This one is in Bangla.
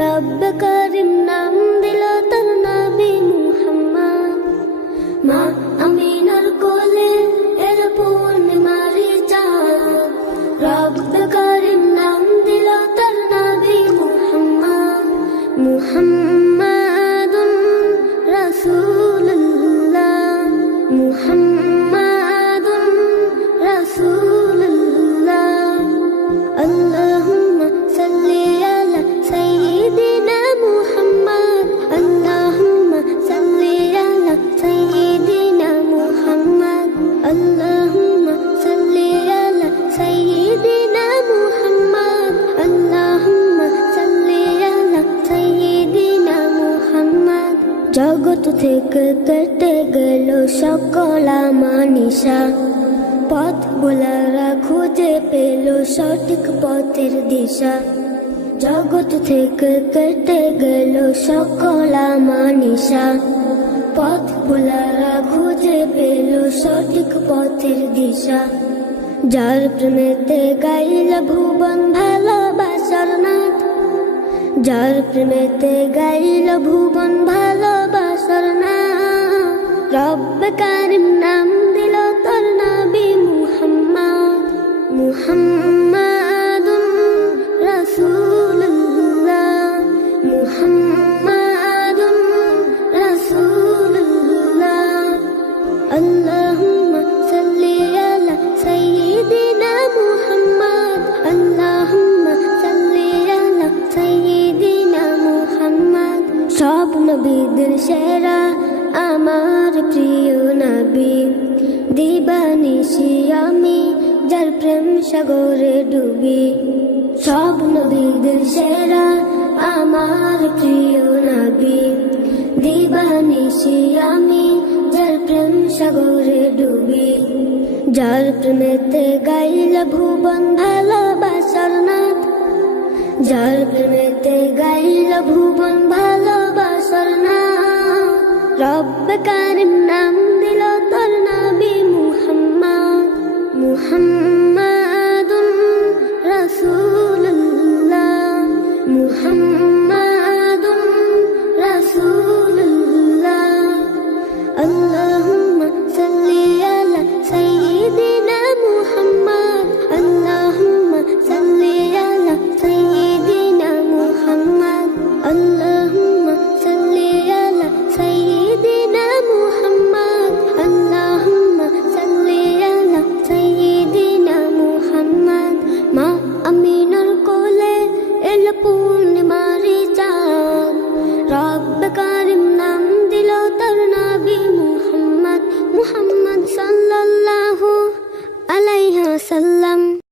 রব্ব করিম নাম দিল তার নবী মুহাম্মদ। মা আমিনার কোলে এর পূর্ণিমারি চাঁদ, রব্ব করিম নাম দিল তার নবী মুহাম্মদ। মুহাম্মাদুন রাসূলুল্লাহ, মুহাম্মাদুন রাসূলুল্লাহ। আল্লাহুম্মা সাল্লি আলা সাইয়্যিদিনা মুহাম্মদ, আল্লাহুম্মা সাল্লি আলা সাইয়্যিদিনা মুহাম্মদ, আল্লাহুম্মা সাল্লি আলা সাইয়্যিদিনা মুহাম্মদ, আল্লাহুম্মা সাল্লি আলা সাইয়্যিদিনা মুহাম্মদ। জগৎ থেকে কেটে গেল সকল আমানিশা, পথ ভোলারা খুঁজে পেল সঠিক পথের দিশা। জগৎ থেকে কেটে গেল সকল আমানিশা, পথ ভোলারা খুঁজে পেল সঠিক পথের দিশা। যার প্রেমেতে গাইল ভুবন ভালোবাসার নাথ, যার প্রেমেতে গাইল ভুবন ভালোবাসার নাথ। রব্ব কারিম নাম দিল তার নবী মুহাম্মদ। মুহাম্মাদুন রাসূলুল্লাহ, মুহাম্মাদুন রাসূলুল্লাহ। আল্লাহুম্মা সাল্লি আলা সাইয়্যিদিনা মুহাম্মদ, আল্লাহুম্মা সাল্লি আলা সাইয়্যিদিনা মুহাম্মদ। সব নবীদের সেরা আমার প্রিয় নবী, দিবানিশি আমি যার প্রেম সাগরে ডুবি। সব নবীদের সেরা আমার প্রিয় নবী, দিবানিশি আমি যার প্রেম সাগরে ডুবি। যার প্রেমেতে গাইল ভুবন ভালোবাসার নাথ, যার প্রেমেতে গাইল ভুবন ভালোবাসার নাথ। রব্ব কারিম নাম দিল তার নবী মুহাম্মদ। মুহাম্মদ